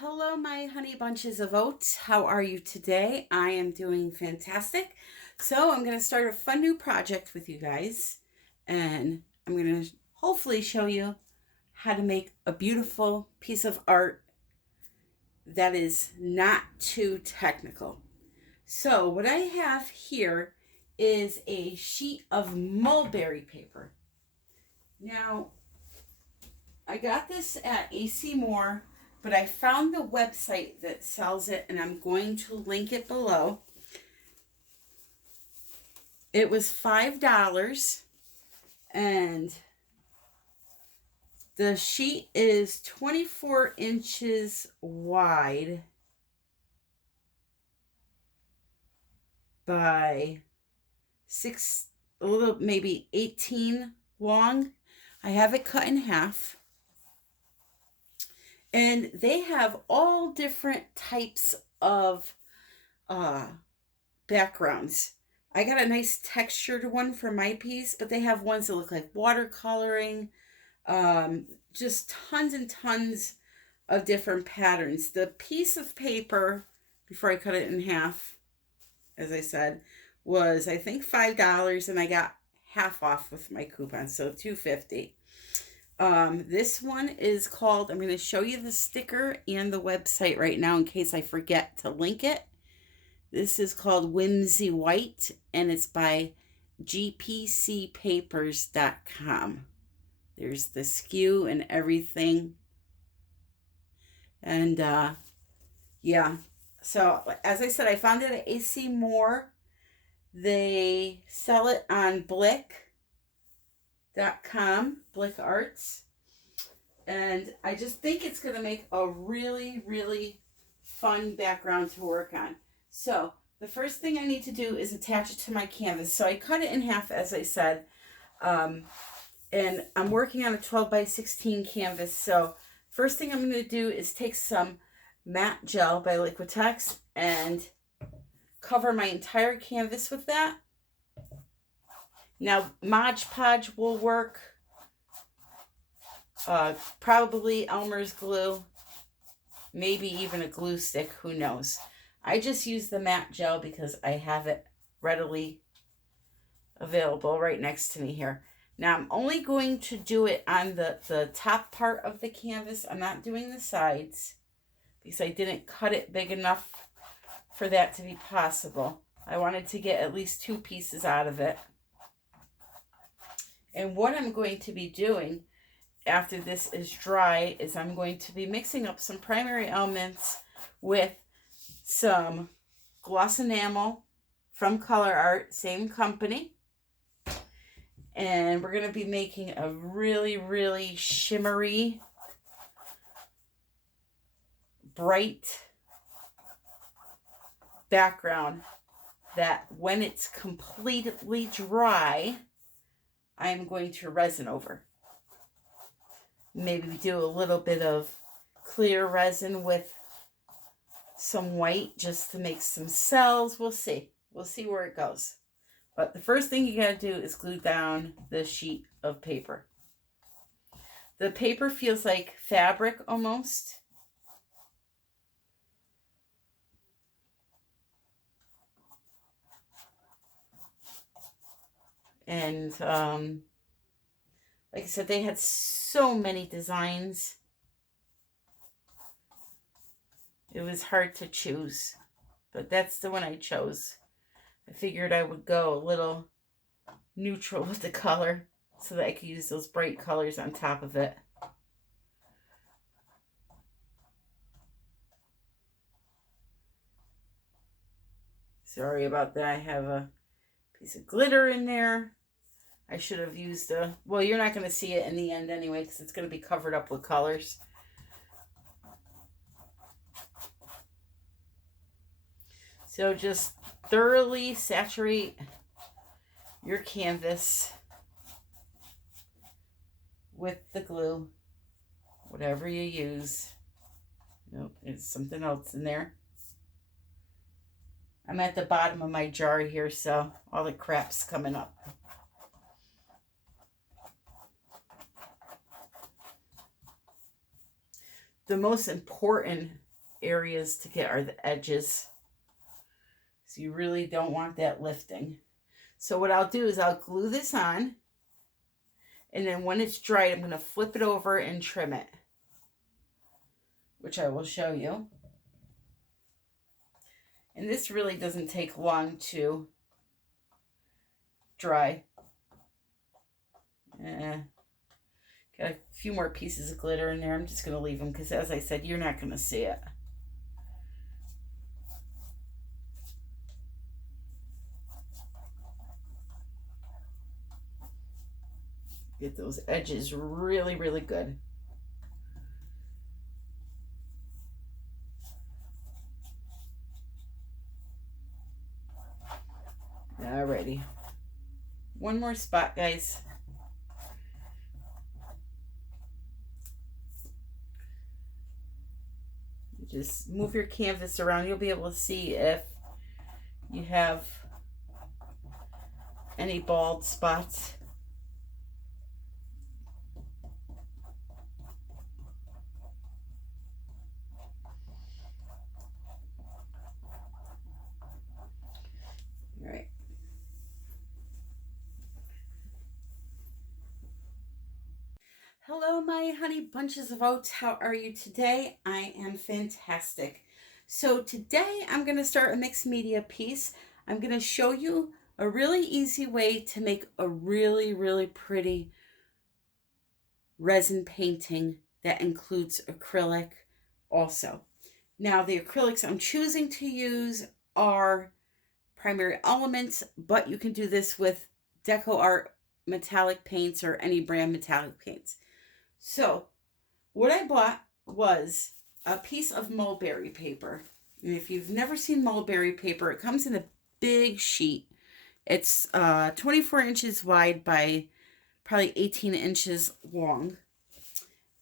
Hello, my honey bunches of oats. How are you today? I am doing fantastic. So I'm going to start a fun new project with you guys, and I'm going to hopefully show you how to make a beautiful piece of art that is not too technical. So what I have here is a sheet of mulberry paper. Now, I got this at AC Moore, but I found the website that sells it, and I'm going to link it below. It was $5, and the sheet is 24 inches wide by a little, maybe 18 long. I have it cut in half. And they have all different types of backgrounds. I got a nice textured one for my piece, but they have ones that look like watercoloring. Just tons and tons of different patterns. The piece of paper, before I cut it in half, as I said, was I think $5, and I got half off with my coupon, so $2.50. This one is called, I'm going to show you the sticker and the website right now in case I forget to link it. This is called Whimsy White, and it's by gpcpapers.com. There's the SKU and everything. And yeah, so as I said, I found it at AC Moore. They sell it on Blick.com, Blick Arts. And I just think it's going to make a really, really fun background to work on. So the first thing I need to do is attach it to my canvas. So I cut it in half, as I said. And I'm working on a 12 by 16 canvas. So first thing I'm going to do is take some matte gel by Liquitex and cover my entire canvas with that. Now, Mod Podge will work. Probably Elmer's glue. Maybe even a glue stick. Who knows? I just use the matte gel because I have it readily available right next to me here. Now, I'm only going to do it on the top part of the canvas. I'm not doing the sides because I didn't cut it big enough for that to be possible. I wanted to get at least 2 pieces out of it. And what I'm going to be doing after this is dry is I'm going to be mixing up some primary elements with some gloss enamel from Color Art, same company. And we're going to be making a really, really shimmery, bright background that when it's completely dry, I'm going to resin over. Maybe do a little bit of clear resin with some white just to make some cells. We'll see. We'll see where it goes. But the first thing you got to do is glue down the sheet of paper. The paper feels like fabric almost. And like I said, they had so many designs. It was hard to choose, but that's the one I chose. I figured I would go a little neutral with the color so that I could use those bright colors on top of it. Sorry about that. I have a piece of glitter in there. I should have used well, you're not going to see it in the end anyway because it's going to be covered up with colors. So just thoroughly saturate your canvas with the glue, whatever you use. Nope, there's something else in there. I'm at the bottom of my jar here, so all the crap's coming up. The most important areas to get are the edges. So you really don't want that lifting. So what I'll do is I'll glue this on, and then when it's dried, I'm going to flip it over and trim it, which I will show you. And this really doesn't take long to dry. Got a few more pieces of glitter in there. I'm just going to leave them because, as I said, you're not going to see it. Get those edges really, really good. Alrighty. One more spot, guys. Just move your canvas around. You'll be able to see if you have any bald spots. All right. Hello, my honey bunches of oats. How are you today? I am fantastic. So today I'm going to start a mixed media piece. I'm going to show you a really easy way to make a really, really pretty resin painting that includes acrylic also. Now, the acrylics I'm choosing to use are Primary Elements, but you can do this with Deco Art metallic paints or any brand metallic paints. So what I bought was a piece of mulberry paper. And if you've never seen mulberry paper, it comes in a big sheet. It's 24 inches wide by probably 18 inches long.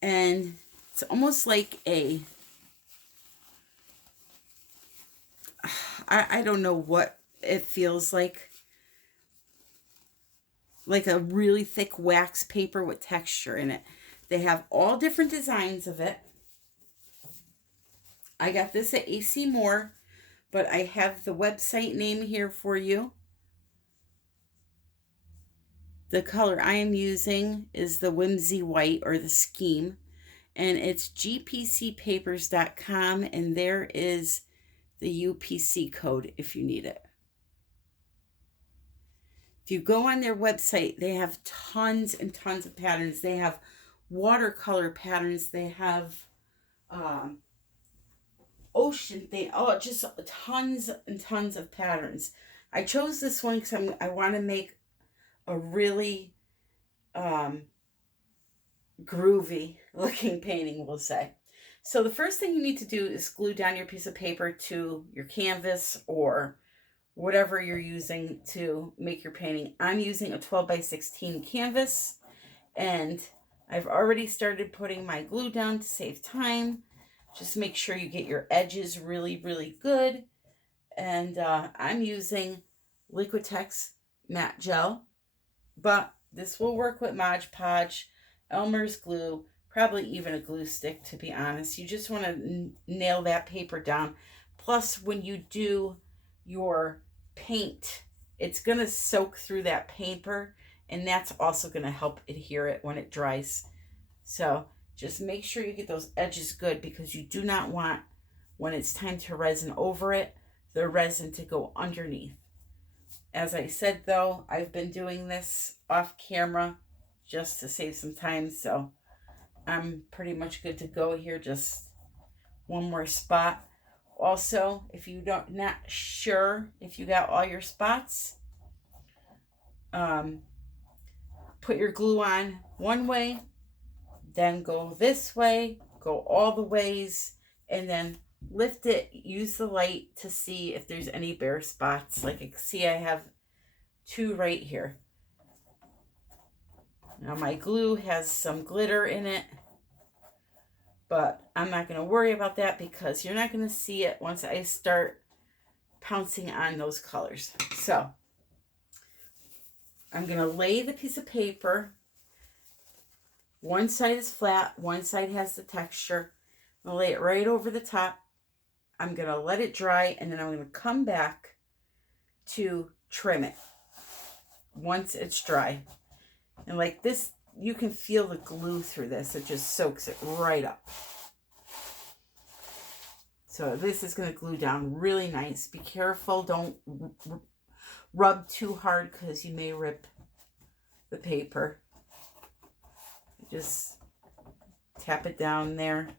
And it's almost like a, I don't know what it feels like a really thick wax paper with texture in it. They have all different designs of it. I got this at AC Moore, but I have the website name here for you. The color I am using is the Whimsy White, or the Scheme, and it's gpcpapers.com, and there is the UPC code if you need it. If you go on their website, they have tons and tons of patterns. They have watercolor patterns. They have ocean thing. Oh, just tons and tons of patterns. I chose this one because I want to make a really groovy looking painting, we'll say. So the first thing you need to do is glue down your piece of paper to your canvas or whatever you're using to make your painting. I'm using a 12 by 16 canvas, and I've already started putting my glue down to save time. Just make sure you get your edges really, really good. And I'm using Liquitex matte gel, but this will work with Mod Podge, Elmer's glue, probably even a glue stick, to be honest. You just want to nail that paper down. Plus, when you do your paint, it's going to soak through that paper, and that's also going to help adhere it when it dries. So just make sure you get those edges good, because you do not want, when it's time to resin over it, the resin to go underneath. As I said, though, I've been doing this off camera just to save some time, so I'm pretty much good to go here. Just one more spot. Also, if you not sure if you got all your spots, put your glue on one way, then go this way, go all the ways, and then lift it. Use the light to see if there's any bare spots. Like you can see, I have 2 right here. Now my glue has some glitter in it, but I'm not going to worry about that because you're not going to see it once I start pouncing on those colors. So I'm going to lay the piece of paper. One side is flat, one side has the texture. I'm going to lay it right over the top, I'm going to let it dry, and then I'm going to come back to trim it once it's dry. And like this, you can feel the glue through this. It just soaks it right up. So this is going to glue down really nice. Be careful. Don't rub too hard because you may rip the paper. Just tap it down there.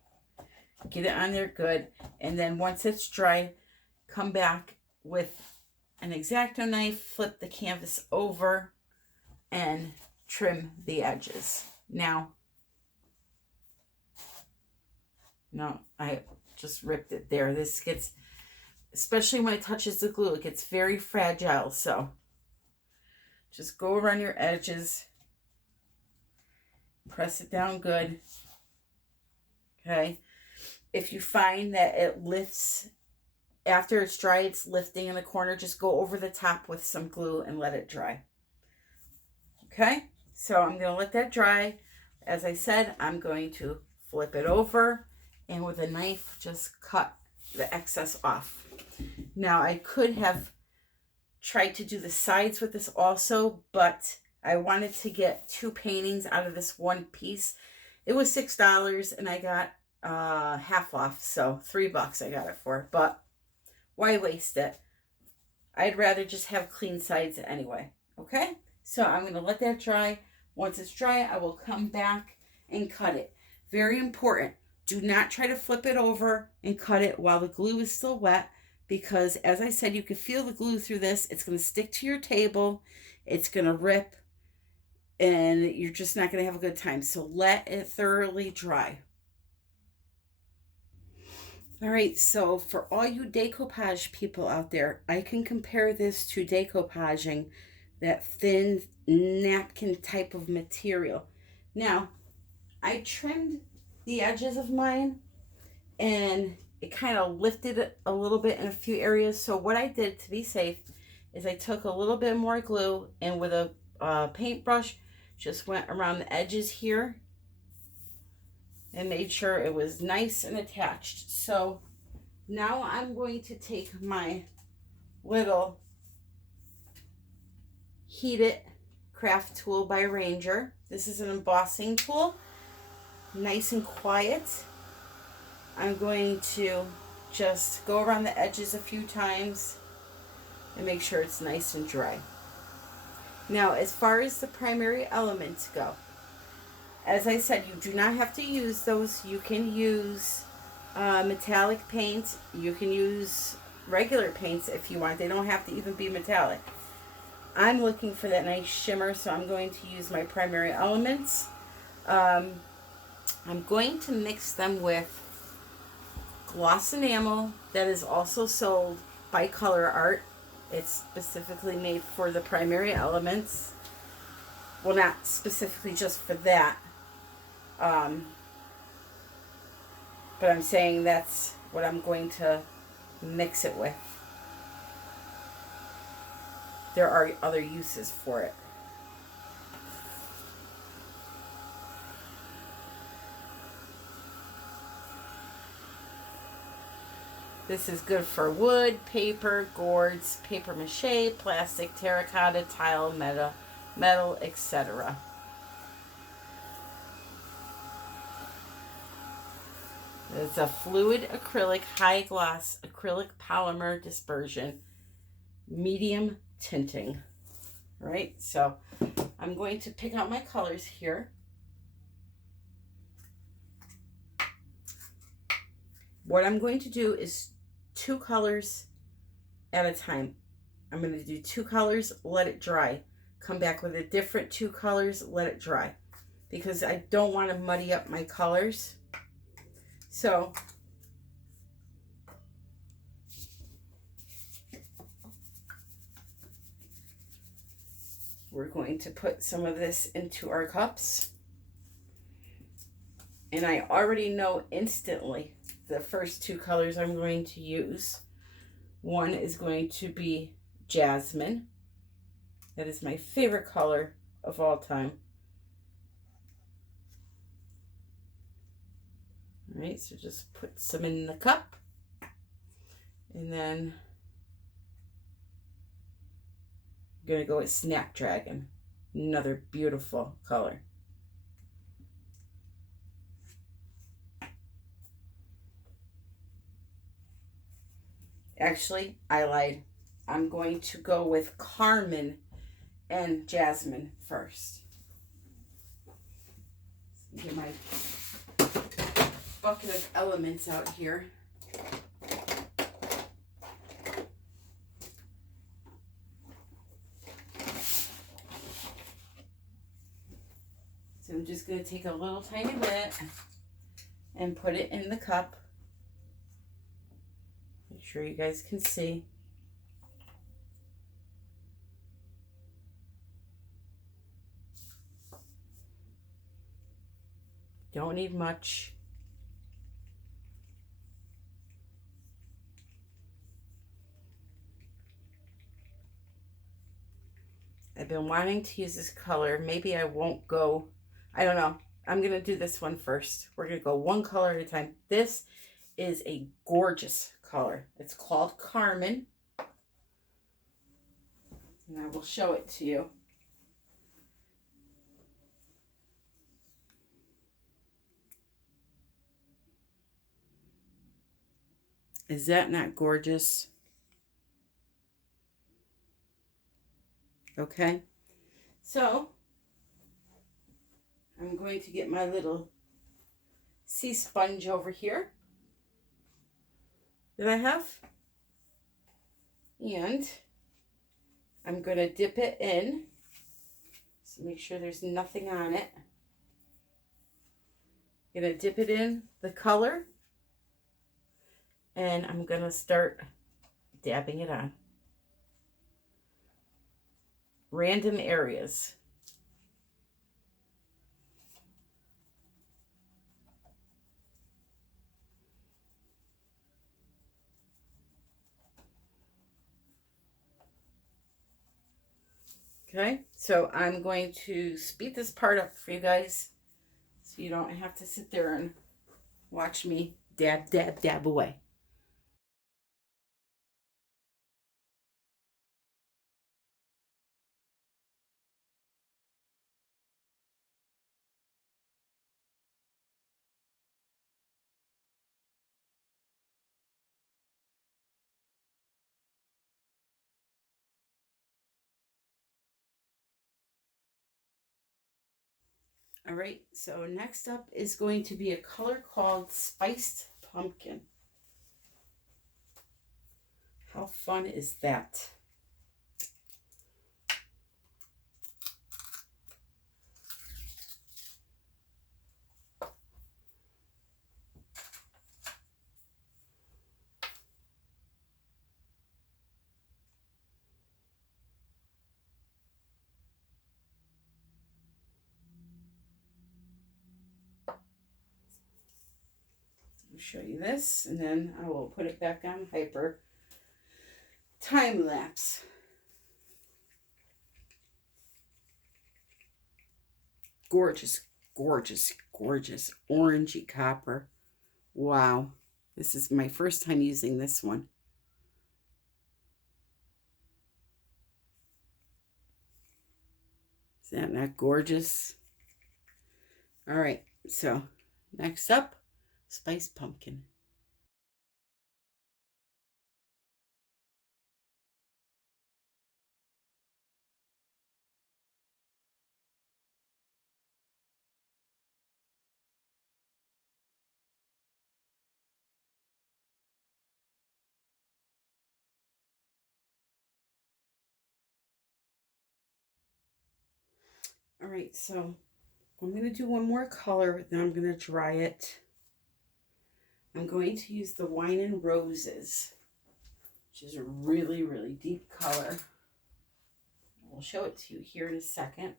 Get it on there good. And then once it's dry, come back with an X-Acto knife, flip the canvas over, and trim the edges. Now, no, I just ripped it there. This gets, especially when it touches the glue, it gets very fragile. So just go around your edges, press it down good. Okay. If you find that it lifts after it's dry, it's lifting in the corner, just go over the top with some glue and let it dry. Okay. So I'm going to let that dry. As I said, I'm going to flip it over and with a knife, just cut the excess off. Now, I could have tried to do the sides with this also, but I wanted to get 2 paintings out of this one piece. It was $6 and I got half off, so $3 I got it for. But why waste it? I'd rather just have clean sides anyway. Okay, so I'm going to let that dry. Once it's dry, I will come back and cut it. Very important. Do not try to flip it over and cut it while the glue is still wet, because as I said, you can feel the glue through this. It's going to stick to your table. It's going to rip, and you're just not going to have a good time. So let it thoroughly dry. All right, so for all you decoupage people out there, I can compare this to decoupaging, that thin napkin type of material. Now, I trimmed the edges of mine and it kind of lifted it a little bit in a few areas. So what I did to be safe is I took a little bit more glue and with a paintbrush just went around the edges here and made sure it was nice and attached. So now I'm going to take my little heated craft tool by Ranger. This is an embossing tool, nice and quiet. I'm going to just go around the edges a few times and make sure it's nice and dry. Now, as far as the primary elements go, as I said, you do not have to use those. You can use metallic paint. You can use regular paints if you want. They don't have to even be metallic. I'm looking for that nice shimmer, so I'm going to use my primary elements. I'm going to mix them with gloss enamel that is also sold by Color Art. It's specifically made for the primary elements. Well, not specifically just for that. But I'm saying that's what I'm going to mix it with. There are other uses for it. This is good for wood, paper, gourds, paper mache, plastic, terracotta, tile, metal, etc. It's a fluid acrylic, high gloss acrylic polymer dispersion, medium tinting. All right, so I'm going to pick out my colors here. What I'm going to do is 2 colors at a time. I'm going to do 2 colors, let it dry. Come back with a different 2 colors, let it dry. Because I don't want to muddy up my colors. So, we're going to put some of this into our cups. And I already know instantly the first 2 colors I'm going to use. One is going to be jasmine. That is my favorite color of all time. All right, so just put some in the cup. And then I'm going to go with Snapdragon. Another beautiful color. Actually, I lied. I'm going to go with Carmine and Jasmine first. Get my bucket of elements out here. So I'm just going to take a little tiny bit and put it in the cup. Make sure you guys can see. Don't need much. I've been wanting to use this color. Maybe I won't go, I don't know. I'm going to do this one first. We're going to go one color at a time. This is a gorgeous color. It's called Carmine. And I will show it to you. Is that not gorgeous? Okay. So, I'm going to get my little sea sponge over here that I have. And I'm going to dip it in. So make sure there's nothing on it. I'm going to dip it in the color. And I'm going to start dabbing it on. Random areas. Okay, so I'm going to speed this part up for you guys so you don't have to sit there and watch me dab, dab, dab away. All right, so next up is going to be a color called Spiced Pumpkin. How fun is that? I'll show you this, and then I will put it back on hyper time lapse. Gorgeous, gorgeous, gorgeous orangey copper. Wow, this is my first time using this one. Is that not gorgeous? All right, so next up, Spiced Pumpkin. All right, so I'm going to do one more color, then I'm going to dry it. I'm going to use the Wine and Roses, which is a really, really deep color. We'll show it to you here in a second.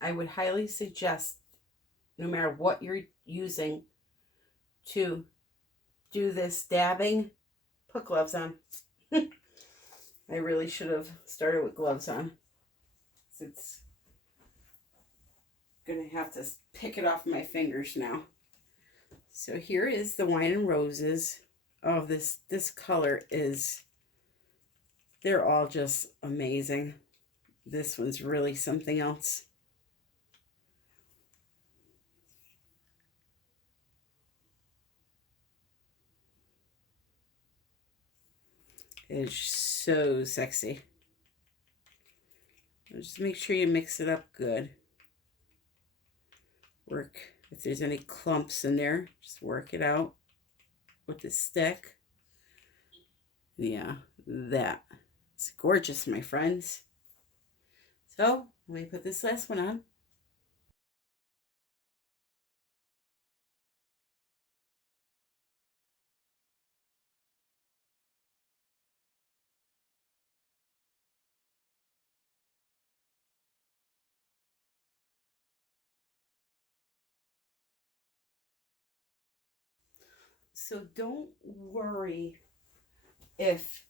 I would highly suggest, no matter what you're using to do this dabbing, put gloves on. I really should have started with gloves on. It's gonna have to pick it off my fingers now. So here is the Wine and Roses. Oh, this color is, they're all just amazing. This one's really something else. It's so sexy. Just make sure you mix it up good. Work, if there's any clumps in there, just work it out with the stick. Yeah, that's gorgeous, my friends. So let me put this last one on. So don't worry if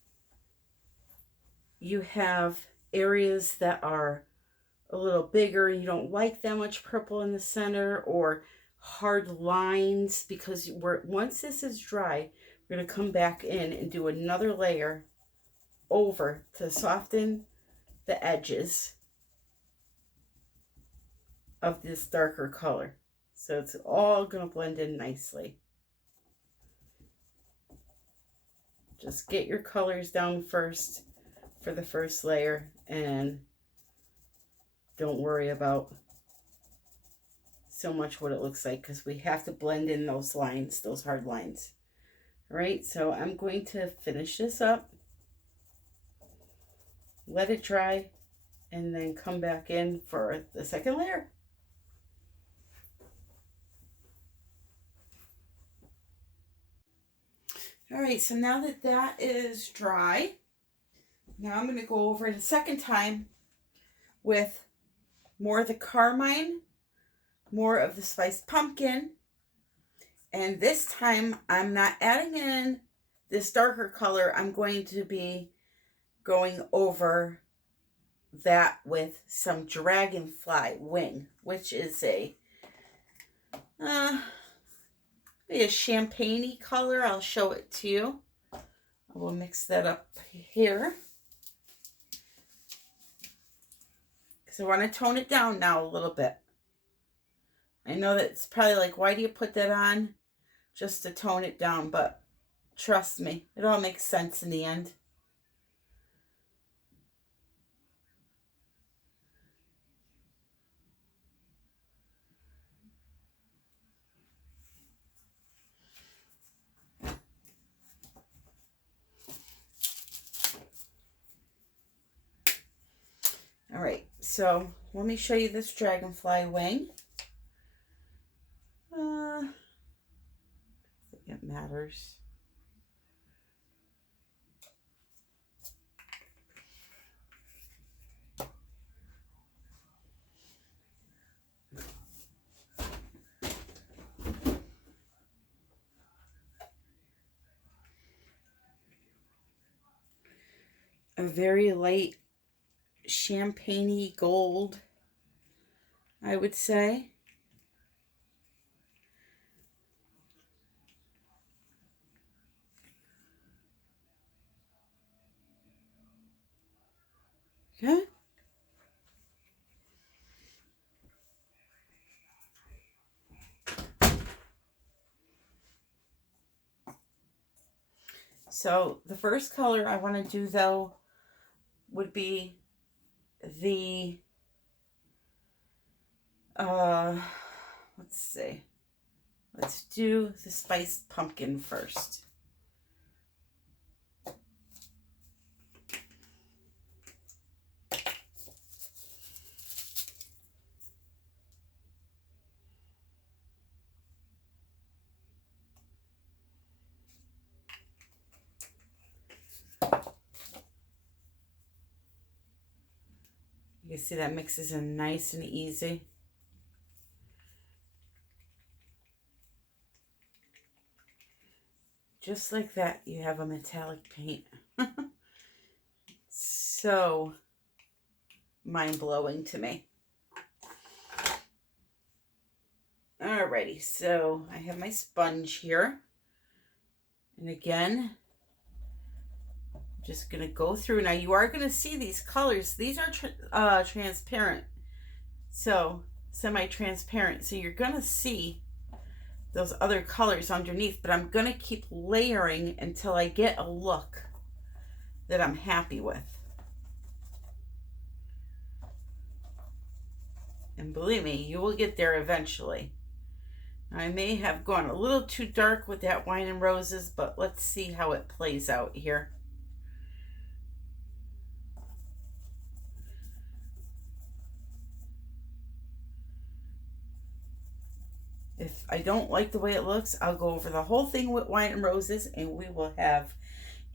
you have areas that are a little bigger and you don't like that much purple in the center, or hard lines, because once this is dry, we're going to come back in and do another layer over to soften the edges of this darker color. So it's all going to blend in nicely. Just get your colors down first for the first layer, and don't worry about so much what it looks like, because we have to blend in those lines, those hard lines. All right, so I'm going to finish this up, let it dry, and then come back in for the second layer. All right, so now that that is dry, now I'm going to go over it a second time with more of the carmine, more of the spiced pumpkin, and this time I'm not adding in this darker color. I'm going to be going over that with some dragonfly wing, which is a champagne-y color. I'll show it to you. I will mix that up here, because I want to tone it down now a little bit. I know that it's probably like, why do you put that on? Just to tone it down, but trust me, it all makes sense in the end. All right, so let me show you this dragonfly wing. I think it matters. A very light champagne-y gold, I would say. Okay. So the first color I want to do, though, would be the let's see. Let's do the spiced pumpkin first. You see that mixes in nice and easy. Just like that, you have a metallic paint. So mind-blowing to me. Alrighty, so I have my sponge here. And again, I'm just going to go through. Now you are going to see these colors. These are transparent. So semi-transparent. So you're going to see those other colors underneath, but I'm going to keep layering until I get a look that I'm happy with. And believe me, you will get there eventually. I may have gone a little too dark with that Wine and Roses, but let's see how it plays out here. If I don't like the way it looks, I'll go over the whole thing with Wine and Roses and we will have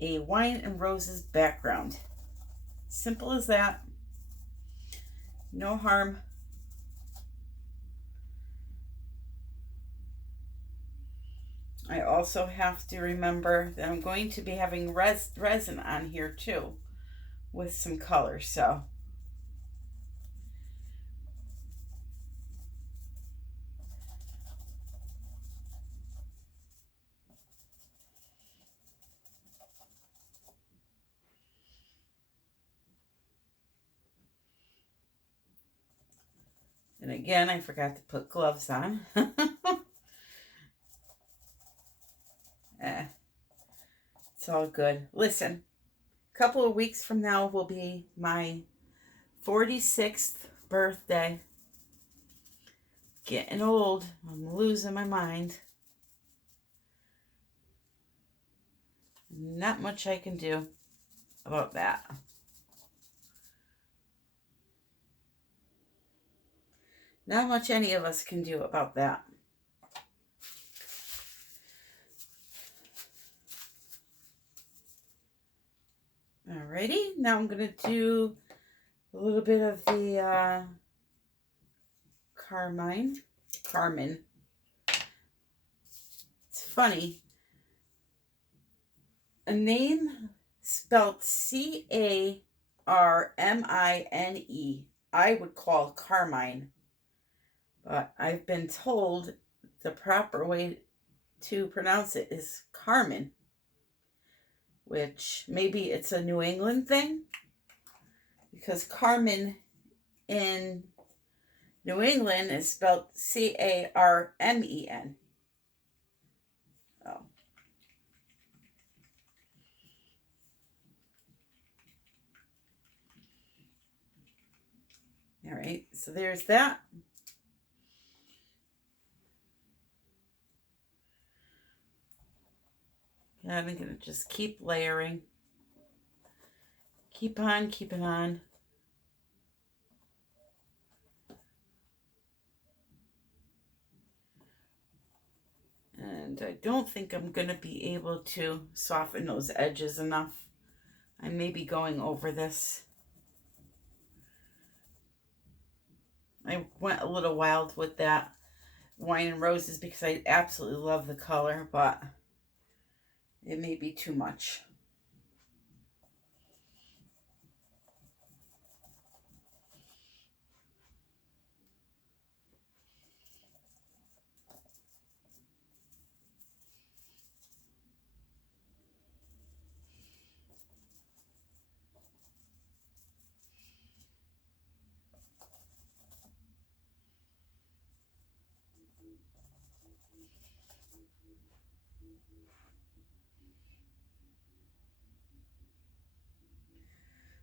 a Wine and Roses background. Simple as that. No harm. I also have to remember that I'm going to be having resin on here too with some color. So and again, I forgot to put gloves on. It's all good. Listen, a couple of weeks from now will be my 46th birthday. Getting old. I'm losing my mind. Not much I can do about that. Not much any of us can do about that. Alrighty, now I'm going to do a little bit of the Carmine. It's funny. A name spelled C-A-R-M-I-N-E, I would call Carmine. But I've been told the proper way to pronounce it is Carmen. Which maybe it's a New England thing. Because Carmen in New England is spelled C-A-R-M-E-N. Oh. All right, so there's that. And I'm going to just keep layering. Keep on keeping on. And I don't think I'm going to be able to soften those edges enough. I may be going over this. I went a little wild with that Wine and Roses because I absolutely love the color, but it may be too much.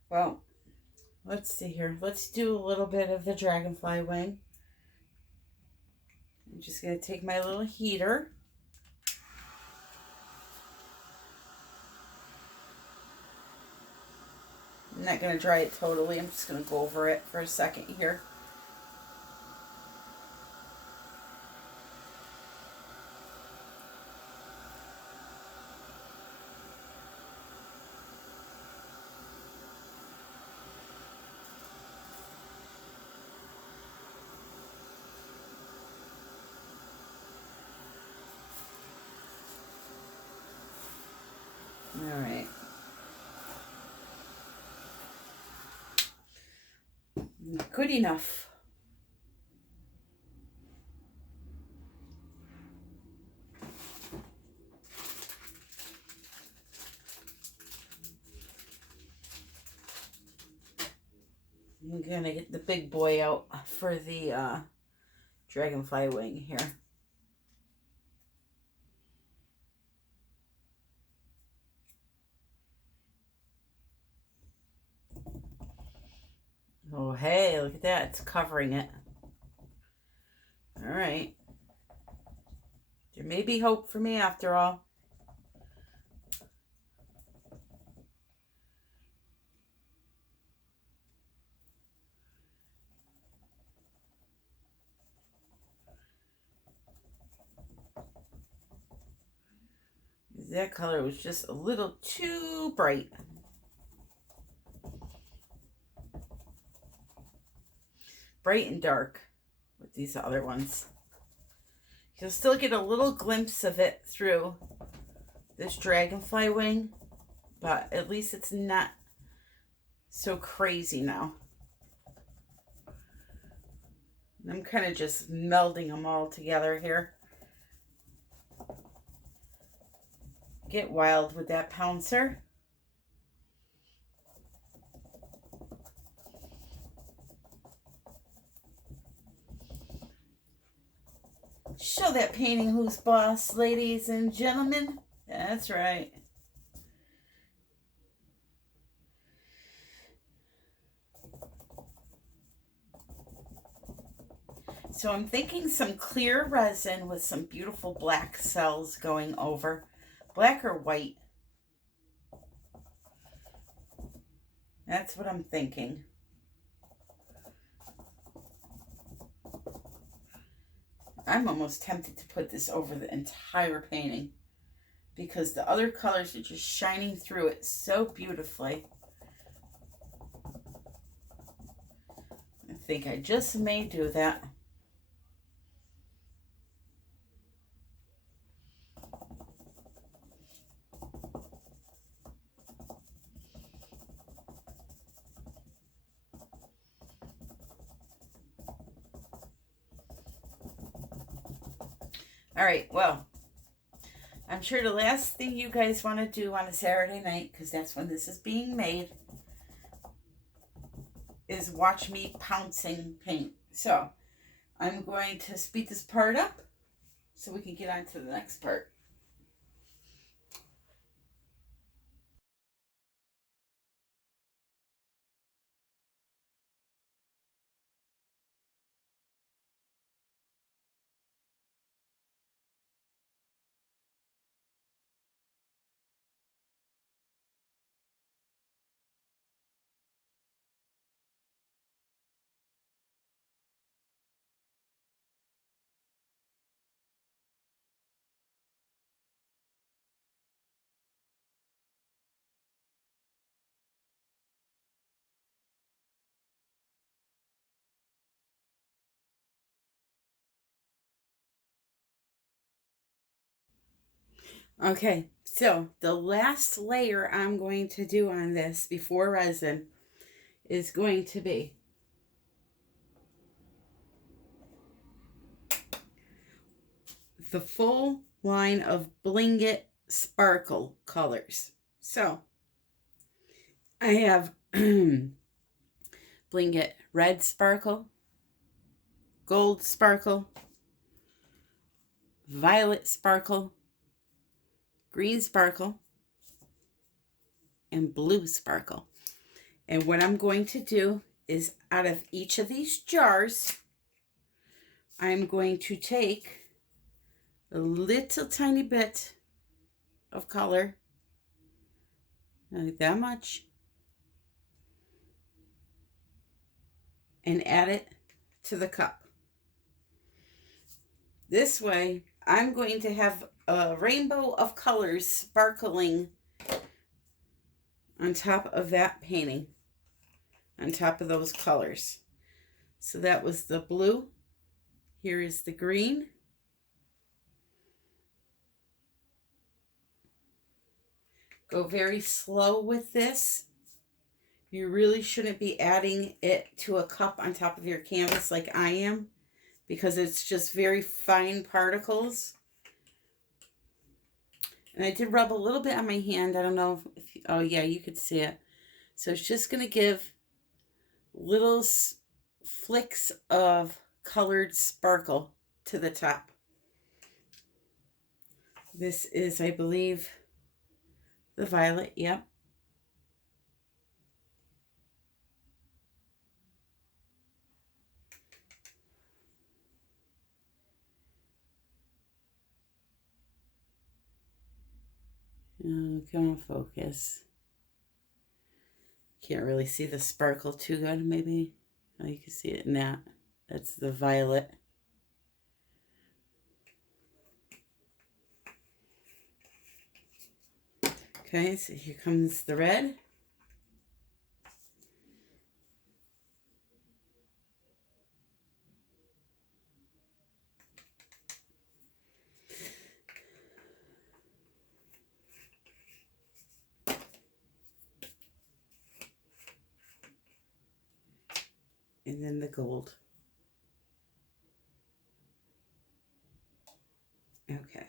Well, let's see here. Let's do a little bit of the dragonfly wing. I'm just going to take my little heater. I'm not going to dry it totally. I'm just going to go over it for a second here. Good enough. I'm gonna get the big boy out for the dragonfly wing here. Oh, hey, look at that. It's covering it. All right. There may be hope for me after all. That color was just a little too bright. Bright and dark with these other ones. You'll still get a little glimpse of it through this dragonfly wing, but at least it's not so crazy now. I'm kind of just melding them all together here. Get wild with that pouncer. Show that painting who's boss, ladies and gentlemen. That's right. So I'm thinking some clear resin with some beautiful black cells going over. Black or white. That's what I'm thinking. I'm almost tempted to put this over the entire painting because the other colors are just shining through it so beautifully. I think I just may do that. All right, well, I'm sure the last thing you guys want to do on a Saturday night, because that's when this is being made, is watch me pouncing paint. So I'm going to speed this part up so we can get on to the next part. Okay, so the last layer I'm going to do on this before resin is going to be the full line of Bling It Sparkle colors. So I have Bling It Red Sparkle, Gold Sparkle, Violet Sparkle, Green Sparkle, and Blue Sparkle. And what I'm going to do is out of each of these jars, I'm going to take a little tiny bit of color, like that much, and add it to the cup. This way, I'm going to have a rainbow of colors sparkling on top of that painting, on top of those colors. So that was the blue. Here is the green. Go very slow with this. You really shouldn't be adding it to a cup on top of your canvas like I am, because it's just very fine particles. And I did rub a little bit on my hand. I don't know if oh yeah, you could see it. So it's just going to give little flicks of colored sparkle to the top. This is, I believe, the violet. Yep. Oh, come on, focus. Can't really see the sparkle too good, maybe. Oh, you can see it in that. That's the violet. Okay, so here comes the red. And then the gold. Okay.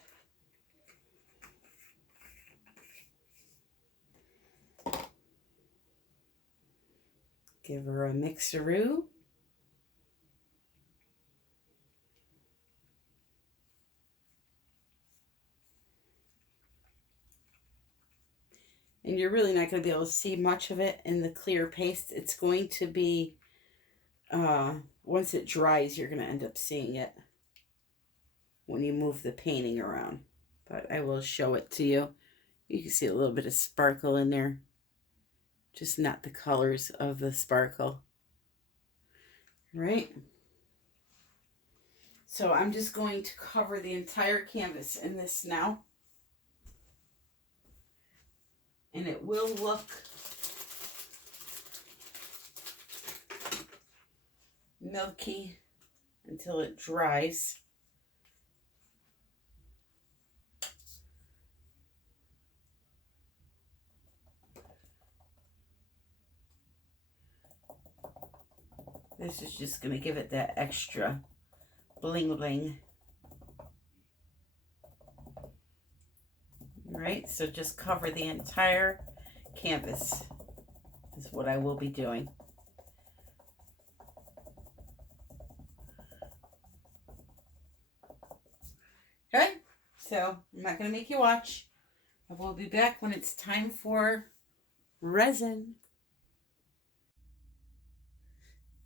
Give her a mixeroo. And you're really not going to be able to see much of it in the clear paste. It's going to be, once it dries, you're going to end up seeing it when you move the painting around. But I will show it to you. You can see a little bit of sparkle in there. Just not the colors of the sparkle. Right? So I'm just going to cover the entire canvas in this now. And it will look milky until it dries. This is just going to give it that extra bling bling. All right, so just cover the entire canvas is what I will be doing. Okay, so I'm not going to make you watch. I will be back when it's time for resin.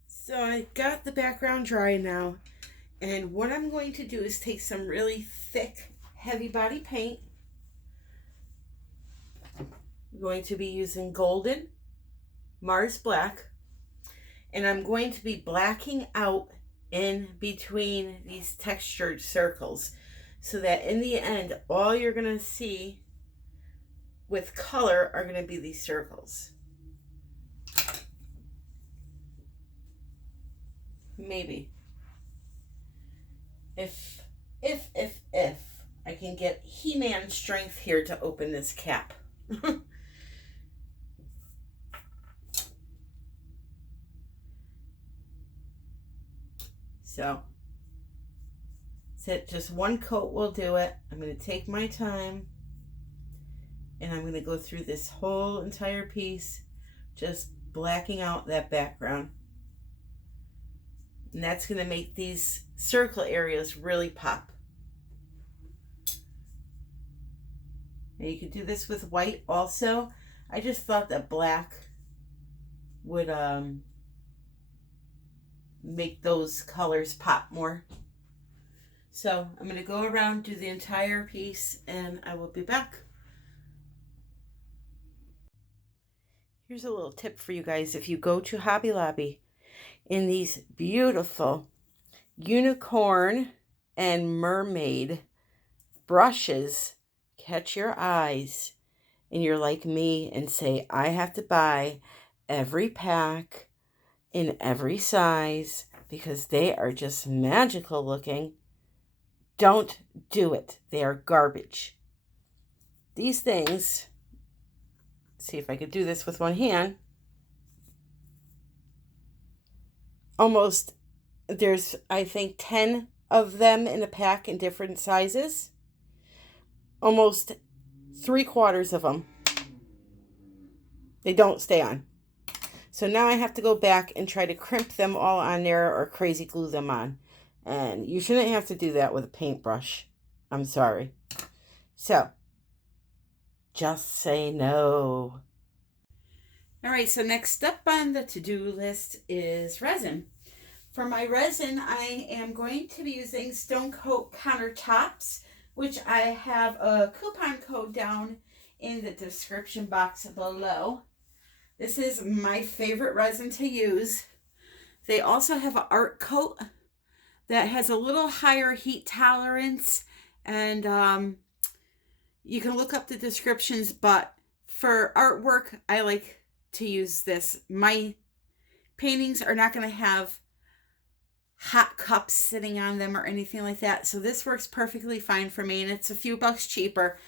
So I got the background dry now, and what I'm going to do is take some really thick, heavy body paint. I'm going to be using Golden Mars Black, and I'm going to be blacking out in between these textured circles so that in the end, all you're going to see with color are going to be these circles. Maybe. If I can get He-Man strength here to open this cap. So, just one coat will do it. I'm going to take my time, and I'm going to go through this whole entire piece, just blacking out that background. And that's going to make these circle areas really pop. And you could do this with white also. I just thought that black would make those colors pop more. So I'm going to go around, do the entire piece, and I will be back. Here's a little tip for you guys. If you go to Hobby Lobby, in these beautiful unicorn and mermaid brushes catch your eyes, and you're like me and say, I have to buy every pack in every size because they are just magical looking. Don't do it. They are garbage. These things, see if I could do this with one hand. almost, there's, I think, 10 of them in a pack in different sizes. Almost 3/4 of them, they don't stay on. So now I have to go back and try to crimp them all on there or crazy glue them on. And you shouldn't have to do that with a paintbrush. I'm sorry. So, just say no. All right, so next up on the to-do list is resin. For my resin, I am going to be using StoneCoat countertops, which I have a coupon code down in the description box below. This is my favorite resin to use. They also have an art coat that has a little higher heat tolerance, and you can look up the descriptions, but for artwork, I like to use this. My paintings are not going to have hot cups sitting on them or anything like that, so this works perfectly fine for me, and it's a few bucks cheaper.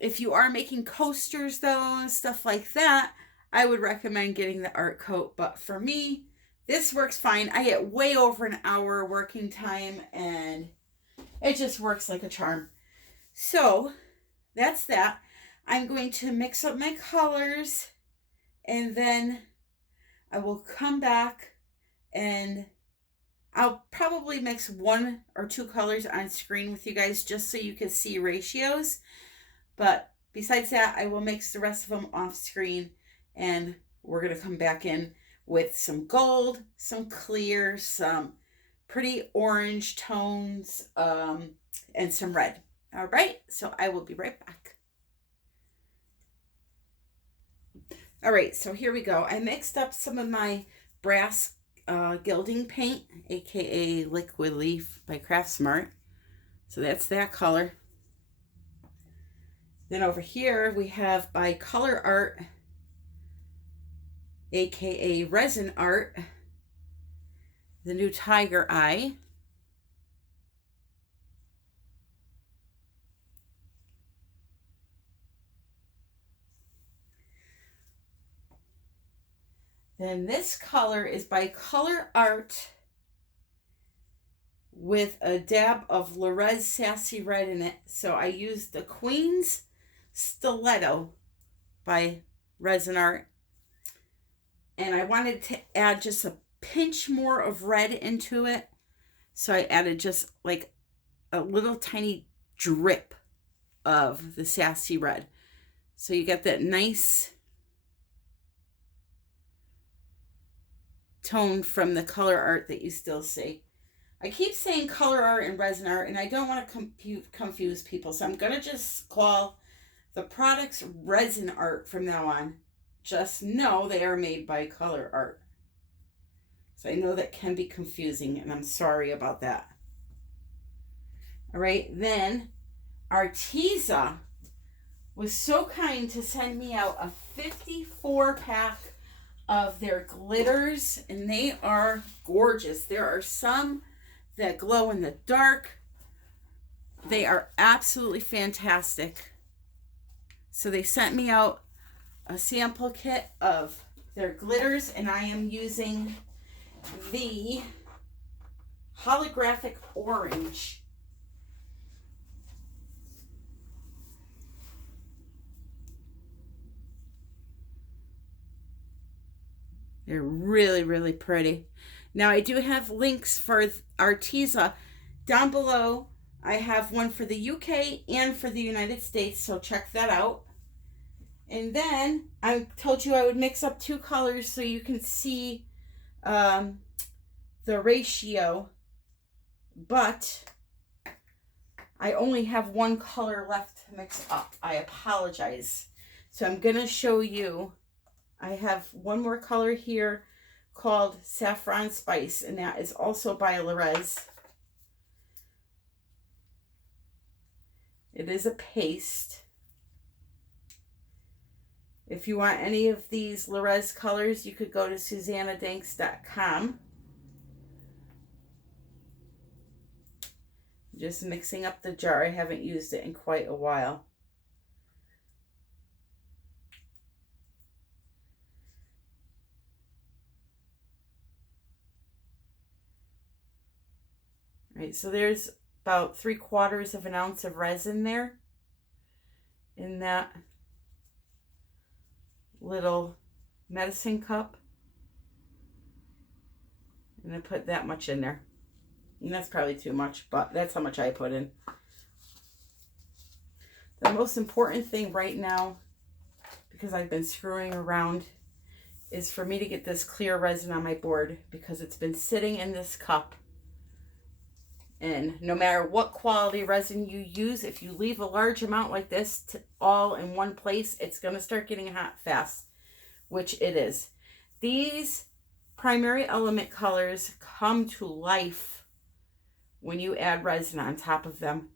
If you are making coasters though and stuff like that, I would recommend getting the art coat, but for me, this works fine. I get way over an hour working time, and it just works like a charm. So that's that. I'm going to mix up my colors, and then I will come back and I'll probably mix 1 or 2 colors on screen with you guys just so you can see ratios. But besides that, I will mix the rest of them off screen, and we're going to come back in with some gold, some clear, some pretty orange tones, and some red. All right, so I will be right back. All right, so here we go. I mixed up some of my brass gilding paint, aka Liquid Leaf by Craftsmart. So that's that color. Then over here we have by Color Art, aka Resin Art, the new Tiger Eye. Then this color is by Color Art with a dab of Lorez Sassy Red in it. So I used the Queen's Stiletto by Resin Art. And I wanted to add just a pinch more of red into it. So I added just like a little tiny drip of the Sassy Red. So you get that nice tone from the Color Art that you still see. I keep saying Color Art and Resin Art, and I don't want to confuse people, so I'm going to just call the products Resin Art from now on. Just know they are made by Color Art. So I know that can be confusing, and I'm sorry about that. All right, then Arteza was so kind to send me out a 54-pack of their glitters, and they are gorgeous. There are some that glow in the dark. They are absolutely fantastic. So they sent me out a sample kit of their glitters, and I am using the holographic orange. They're really, really pretty. Now, I do have links for Arteza down below. I have one for the UK and for the United States, so check that out. And then I told you I would mix up 2 colors so you can see the ratio, but I only have 1 color left to mix up. I apologize. So I'm going to show you. I have 1 more color here called Saffron Spice, and that is also by Lorez. It is a paste. If you want any of these Lorez colors, you could go to SusannaDanks.com. Just mixing up the jar. I haven't used it in quite a while. Right, so there's about 3/4 of an ounce of resin there in that little medicine cup. And I put that much in there. And that's probably too much, but that's how much I put in. The most important thing right now, because I've been screwing around, is for me to get this clear resin on my board, because it's been sitting in this cup. And no matter what quality resin you use, if you leave a large amount like this all in one place, it's going to start getting hot fast, which it is. These primary element colors come to life when you add resin on top of them.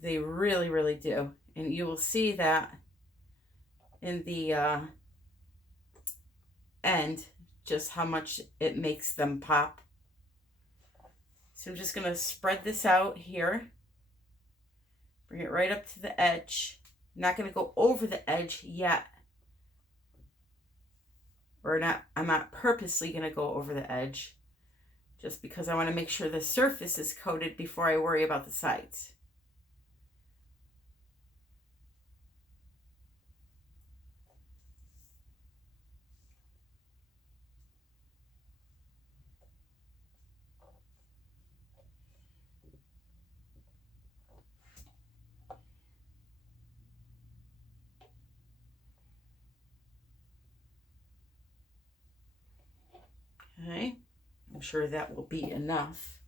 They really, really do. And you will see that in the end, just how much it makes them pop. So I'm just going to spread this out here. Bring it right up to the edge. I'm not going to go over the edge yet. I'm not purposely going to go over the edge, just because I want to make sure the surface is coated before I worry about the sides. Okay, I'm sure that will be enough.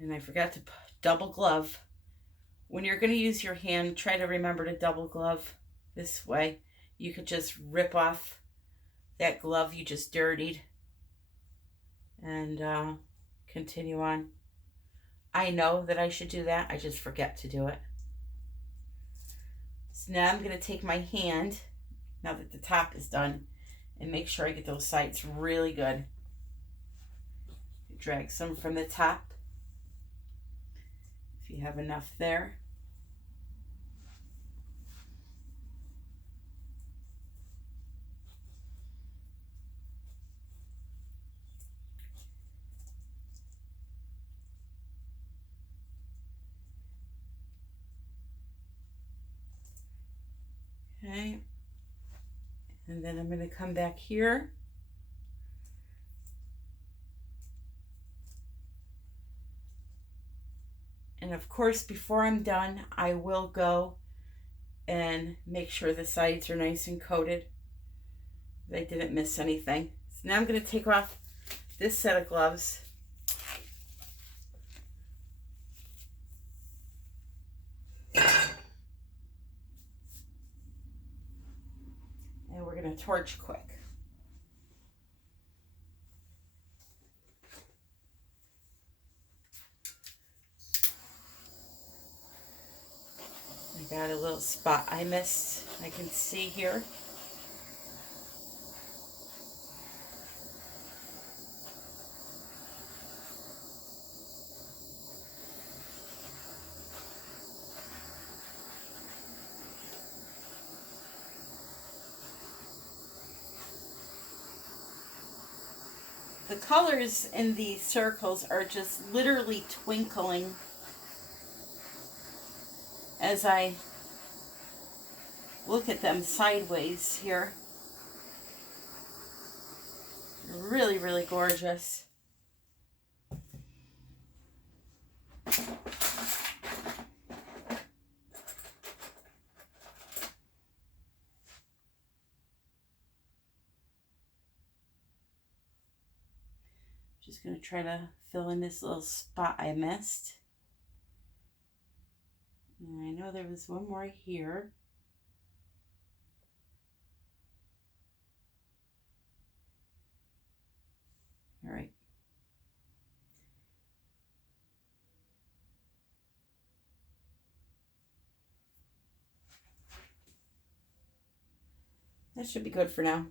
And I forgot to double glove. When you're going to use your hand, try to remember to double glove. This way you could just rip off that glove you just dirtied and continue on. I know that I should do that. I just forget to do it. So now I'm going to take my hand, now that the top is done, and make sure I get those sides really good. Drag some from the top, if you have enough there. Okay, and then I'm going to come back here. And of course, before I'm done, I will go and make sure the sides are nice and coated, that I didn't miss anything. So now I'm going to take off this set of gloves. And we're going to torch quick. I got a little spot I missed, I can see here. The colors in these circles are just literally twinkling as I look at them sideways here. Really, really gorgeous. Just going to try to fill in this little spot I missed. And I know there was one more here. All right. That should be good for now.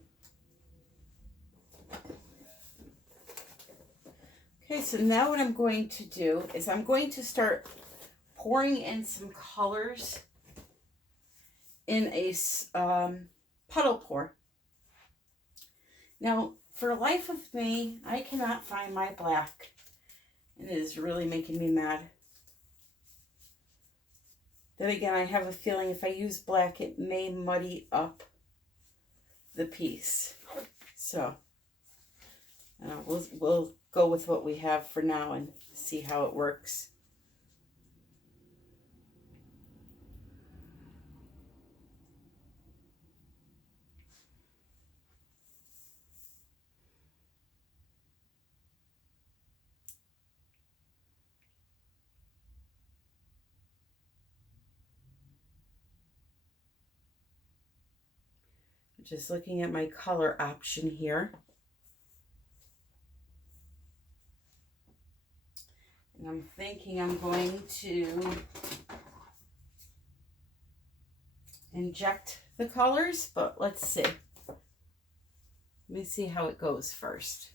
Okay, so now what I'm going to do is I'm going to start pouring in some colors in a puddle pour. Now, for the life of me, I cannot find my black. And it is really making me mad. Then again, I have a feeling if I use black, it may muddy up the piece. So, we'll go with what we have for now and see how it works. Just looking at my color option here. And I'm thinking I'm going to inject the colors, but let's see. Let me see how it goes first.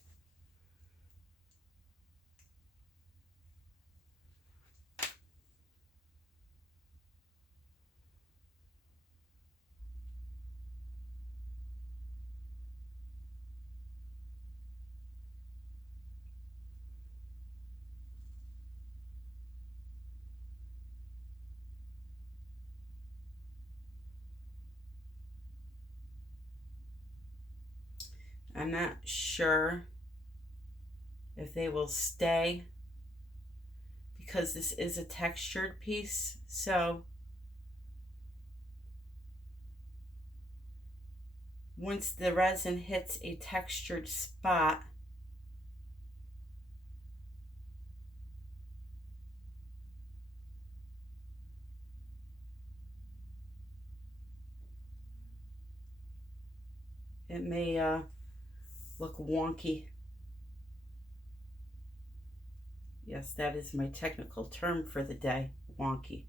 I'm not sure if they will stay because this is a textured piece. So once the resin hits a textured spot, it may look wonky. Yes, that is my technical term for the day, wonky.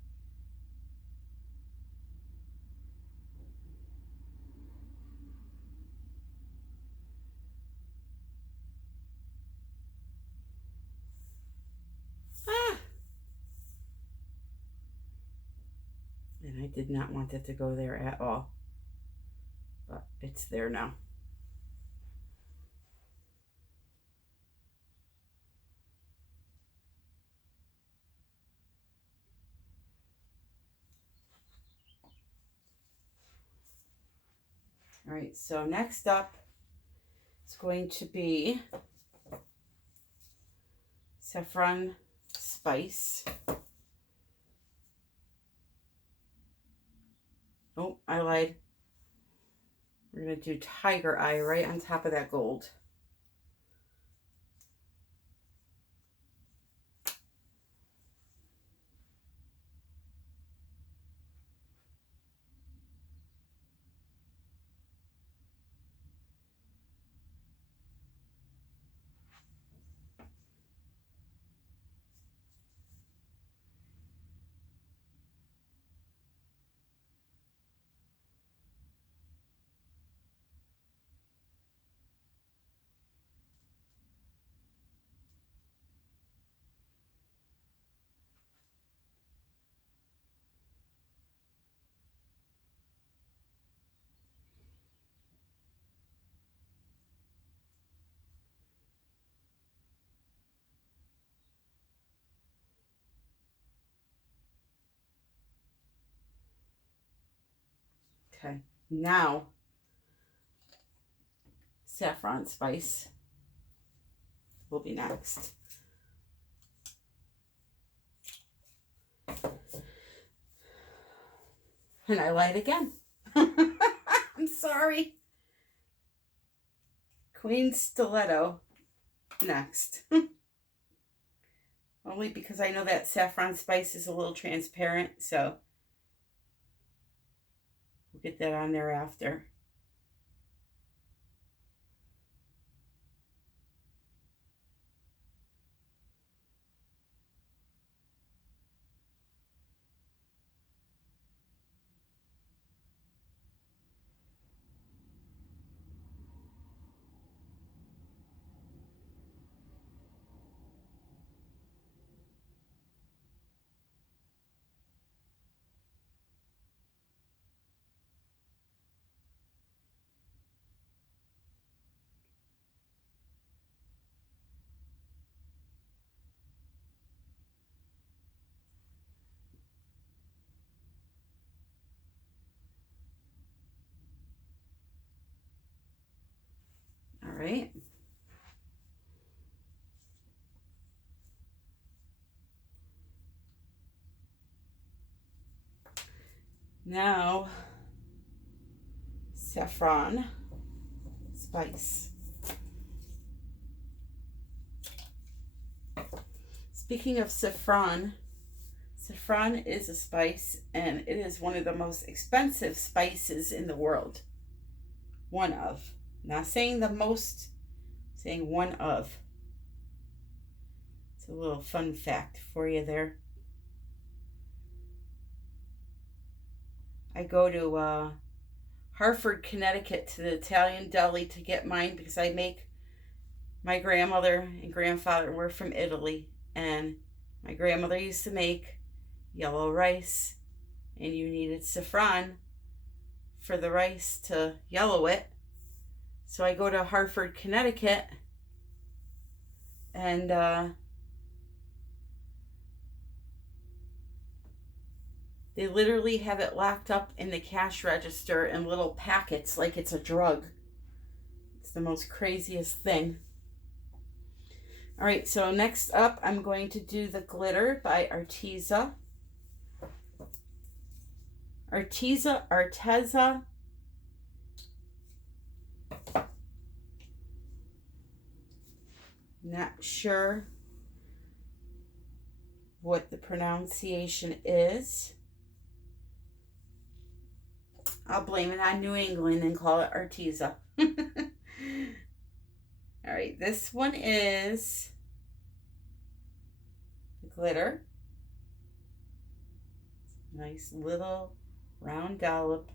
And I did not want it to go there at all, but it's there now. All right, so next up is going to be saffron spice. Oh, I lied. We're going to do tiger eye right on top of that gold. Okay, now saffron spice will be next. And I lied again. I'm sorry. Queen stiletto next. Only because I know that saffron spice is a little transparent, so we'll get that on there after. Now, saffron spice. Speaking of saffron, saffron is a spice and it is one of the most expensive spices in the world. One of. Not saying the most, saying one of. It's a little fun fact for you there. I go to Hartford, Connecticut to the Italian deli to get mine because my grandmother and grandfather were from Italy, and my grandmother used to make yellow rice, and you needed saffron for the rice to yellow it. So I go to Hartford, Connecticut, and they literally have it locked up in the cash register in little packets like it's a drug. It's the most craziest thing. All right, so next up, I'm going to do the glitter by Arteza. Arteza. Not sure what the pronunciation is. I'll blame it on New England and call it Arteza. All right, this one is the glitter. Nice little round dollop.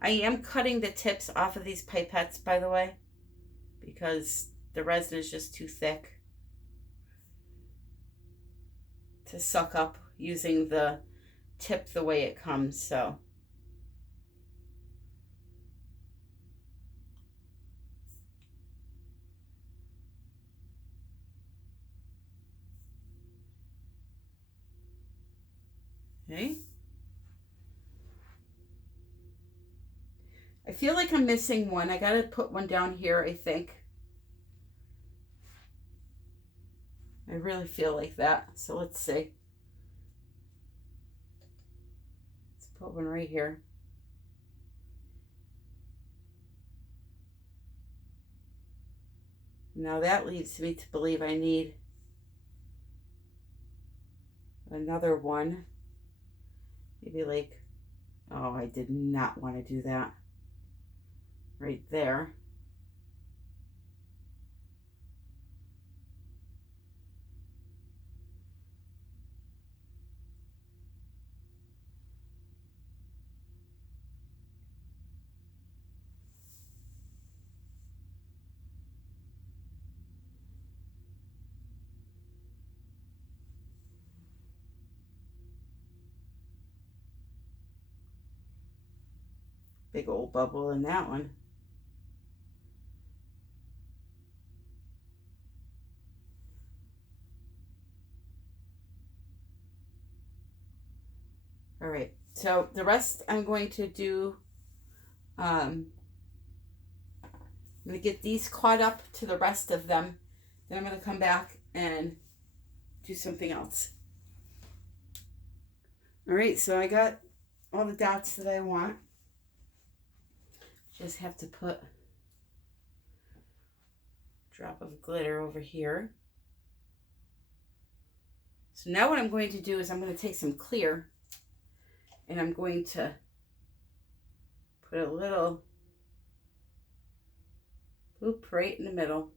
I am cutting the tips off of these pipettes, by the way, because the resin is just too thick to suck up using the tip the way it comes, so. Okay. I feel like I'm missing one. I gotta put one down here, I think. I really feel like that. So let's see. Let's put one right here. Now that leads me to believe I need another one. Maybe like, oh, I did not want to do that. Right there. Big old bubble in that one. All right, so the rest I'm going to do, I'm going to get these caught up to the rest of them. Then I'm going to come back and do something else. All right, so I got all the dots that I want. Just have to put a drop of glitter over here. So now what I'm going to do is I'm going to take some clear and I'm going to put a little loop right in the middle.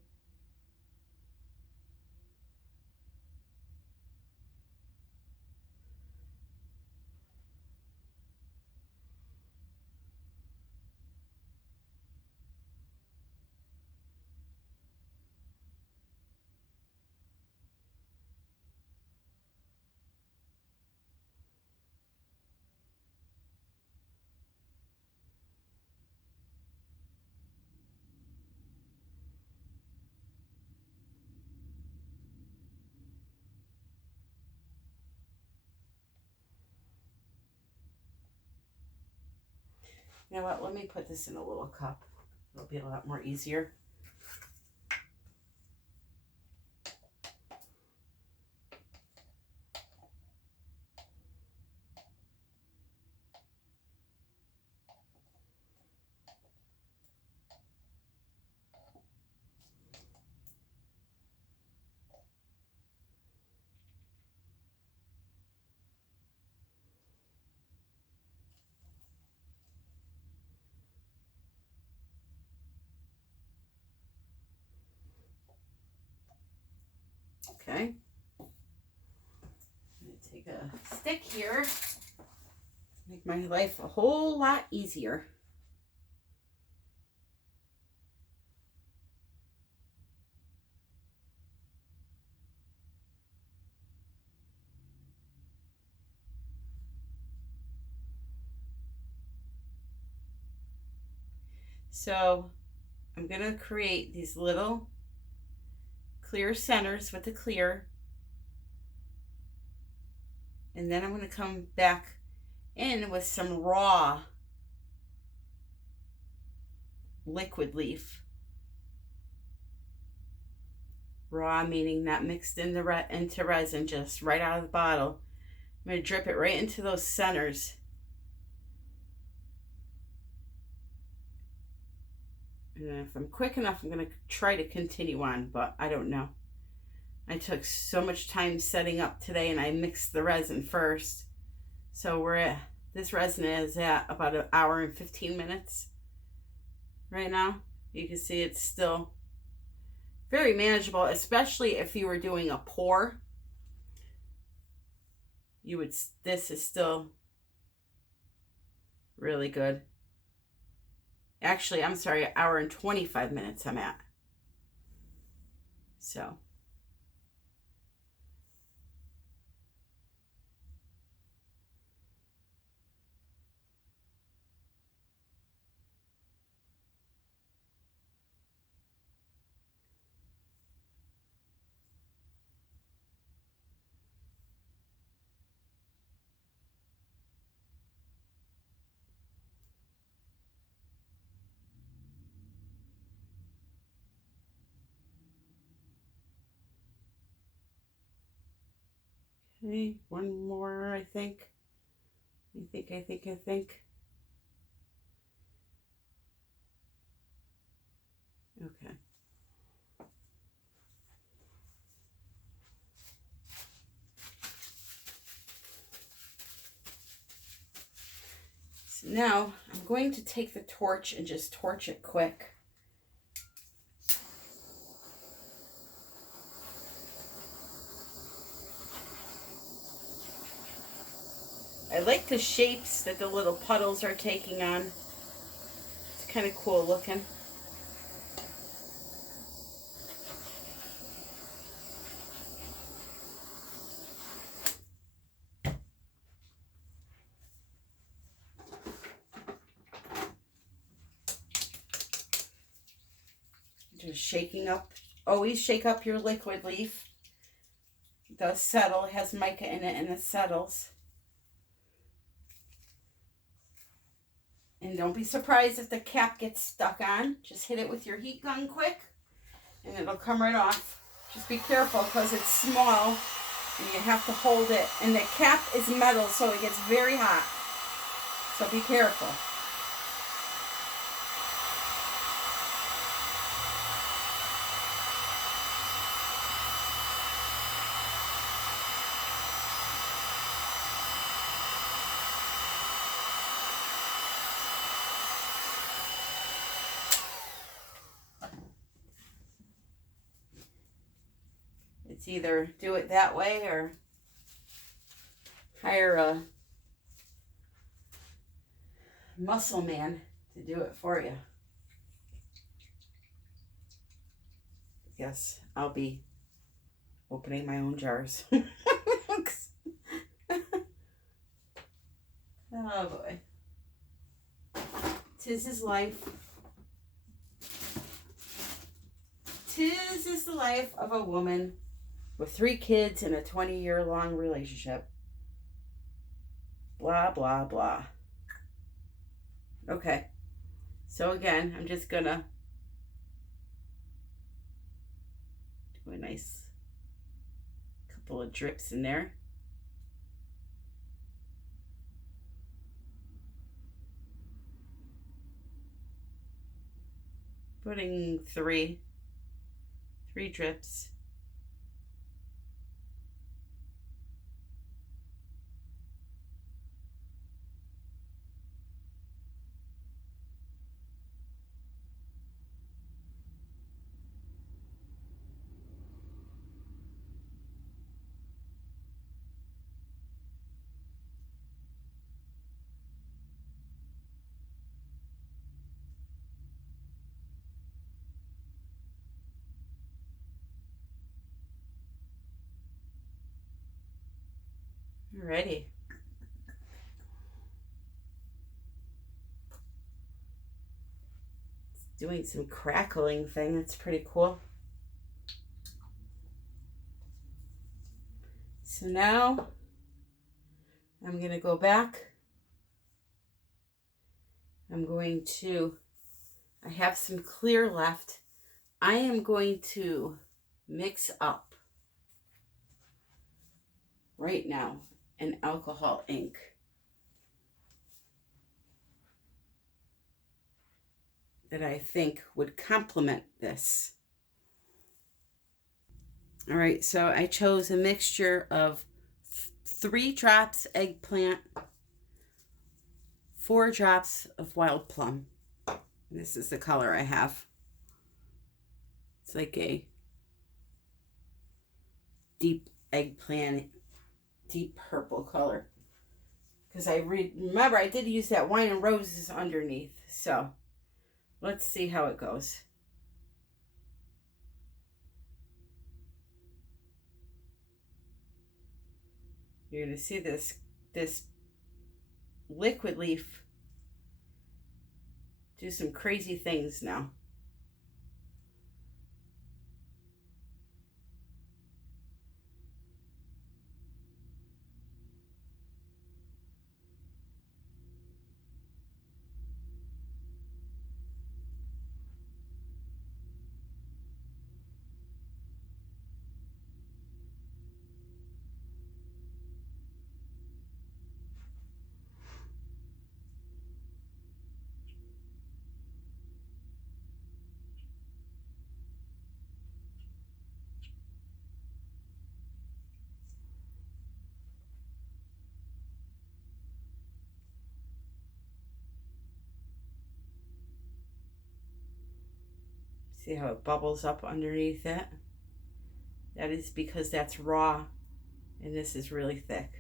You know what, let me put this in a little cup. It'll be a lot more easier. Okay. I'm going to take a stick here, make my life a whole lot easier. So I'm going to create these little clear centers with the clear. And then I'm going to come back in with some raw liquid leaf. Raw meaning not mixed into resin, just right out of the bottle. I'm going to drip it right into those centers. And if I'm quick enough, I'm going to try to continue on, but I don't know. I took so much time setting up today, and I mixed the resin first. So this resin is at about 1 hour and 15 minutes right now. You can see it's still very manageable, especially if you were doing a pour. This is still really good. Actually, I'm sorry, 1 hour and 25 minutes I'm at. So. Okay, one more, I think. I think. Okay. So now I'm going to take the torch and just torch it quick. I like the shapes that the little puddles are taking on. It's kind of cool looking. Just shaking up. Always shake up your liquid leaf. It does settle. It has mica in it and it settles. And don't be surprised if the cap gets stuck on. Just hit it with your heat gun quick and it'll come right off. Just be careful because it's small and you have to hold it. And the cap is metal, so it gets very hot. So be careful. It's either do it that way or hire a muscle man to do it for you. Yes, I'll be opening my own jars. Oh boy. 'Tis is life. 'Tis is the life of a woman with 3 kids and a 20-year-long relationship. Blah, blah, blah. Okay. So again, I'm just gonna do a nice couple of drips in there. Putting three drips. Alrighty. It's doing some crackling thing. That's pretty cool. So now I'm going to go back. I have some clear left. I am going to mix up right now an alcohol ink. That I think would complement this. All right, so I chose a mixture of 3 drops eggplant, 4 drops of wild plum. This is the color I have. It's like a deep eggplant, deep purple color. Because remember I did use that wine and roses underneath. So let's see how it goes. You're going to see this liquid leaf do some crazy things now. See how it bubbles up underneath it? That is because that's raw and this is really thick.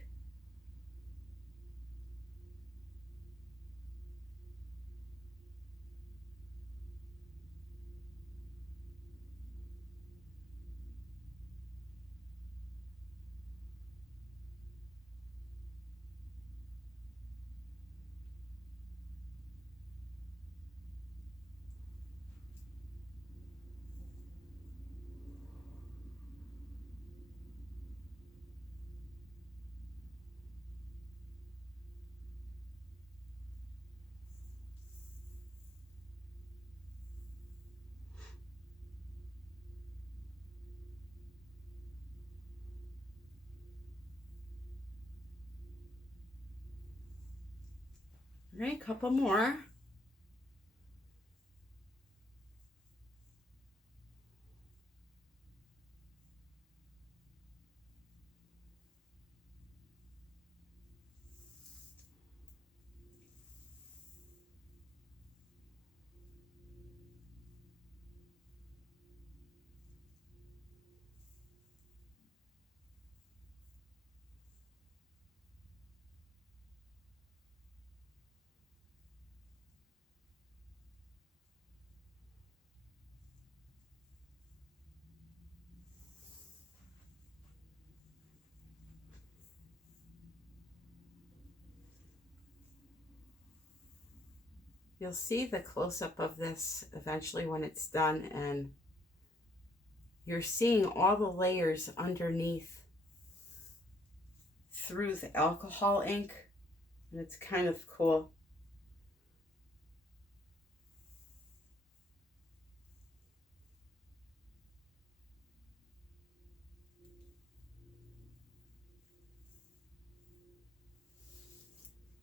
All right, a couple more. You'll see the close-up of this eventually when it's done, and you're seeing all the layers underneath through the alcohol ink, and it's kind of cool.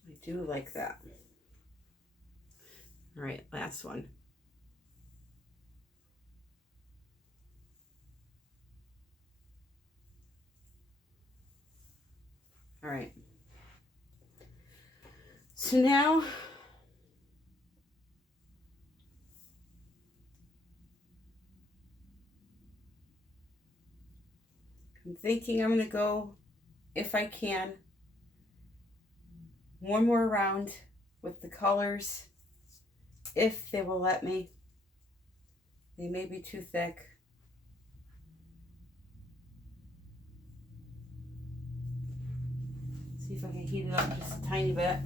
I do like that. All right, last one. All right. So now I'm thinking I'm going to go, if I can, one more round with the colors, if they will let me. They may be too thick. See if I can heat it up just a tiny bit.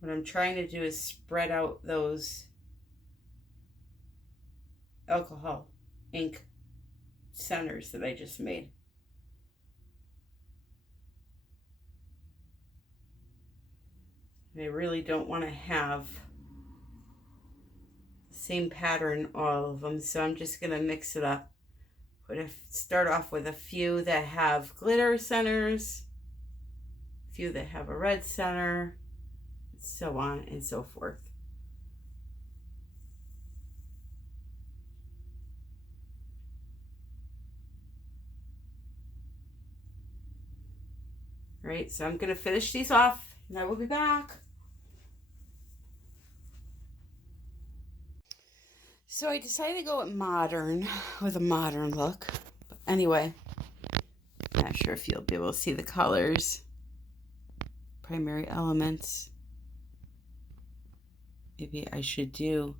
What I'm trying to do is spread out those alcohol ink centers that I just made. And I really don't want to have the same pattern all of them, so I'm just going to mix it up. Start off with a few that have glitter centers, a few that have a red center, so on and so forth. All right, so I'm going to finish these off and I will be back. So I decided to go with a modern look. But anyway, I'm not sure if you'll be able to see the colors, primary elements. Maybe I should do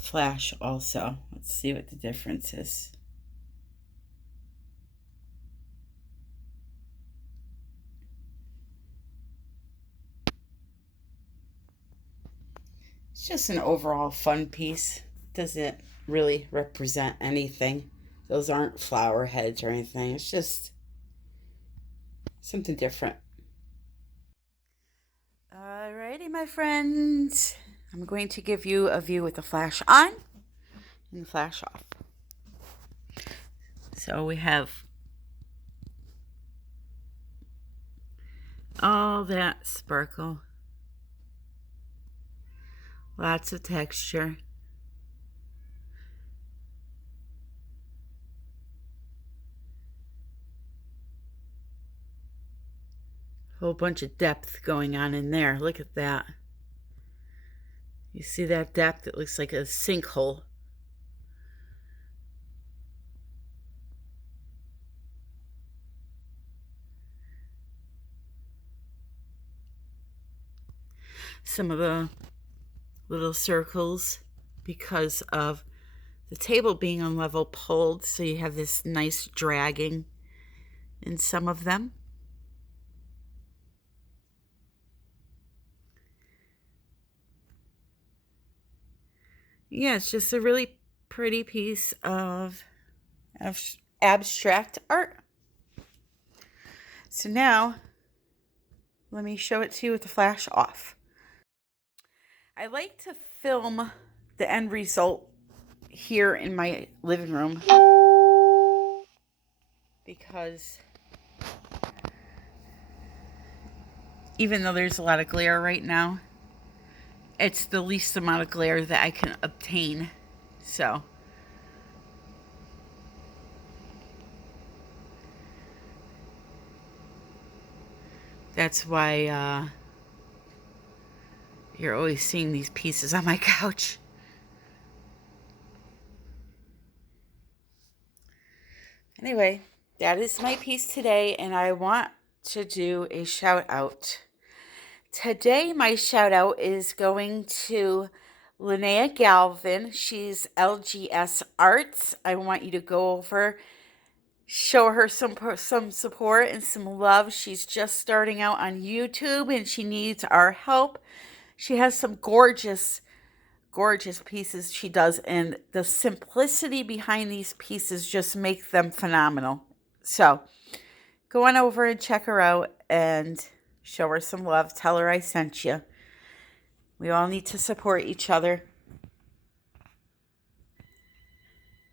flash also. Let's see what the difference is. It's just an overall fun piece. Doesn't really represent anything. Those aren't flower heads or anything. It's just something different. Alrighty, my friends. I'm going to give you a view with the flash on and the flash off. So we have all that sparkle. Lots of texture. Whole bunch of depth going on in there. Look at that. You see that depth? It looks like a sinkhole. Some of the little circles because of the table being on level pulled, so you have this nice dragging in some of them. Yeah, it's just a really pretty piece of abstract art. So now, let me show it to you with the flash off. I like to film the end result here in my living room because even though there's a lot of glare right now, it's the least amount of glare that I can obtain. So that's why you're always seeing these pieces on my couch. Anyway, that is my piece today, and I want to do a shout out. Today, my shout out is going to Lynea Galvin. She's LSGARTS. I want you to go over, show her some support and some love. She's just starting out on YouTube and she needs our help. She has some gorgeous pieces she does, and the simplicity behind these pieces just make them phenomenal. So go on over and check her out and show her some love. Tell her I sent you. We all need to support each other.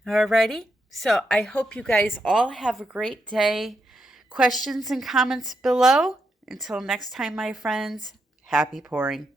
Alrighty. So I hope you guys all have a great day. Questions and comments below. Until next time, my friends, happy pouring.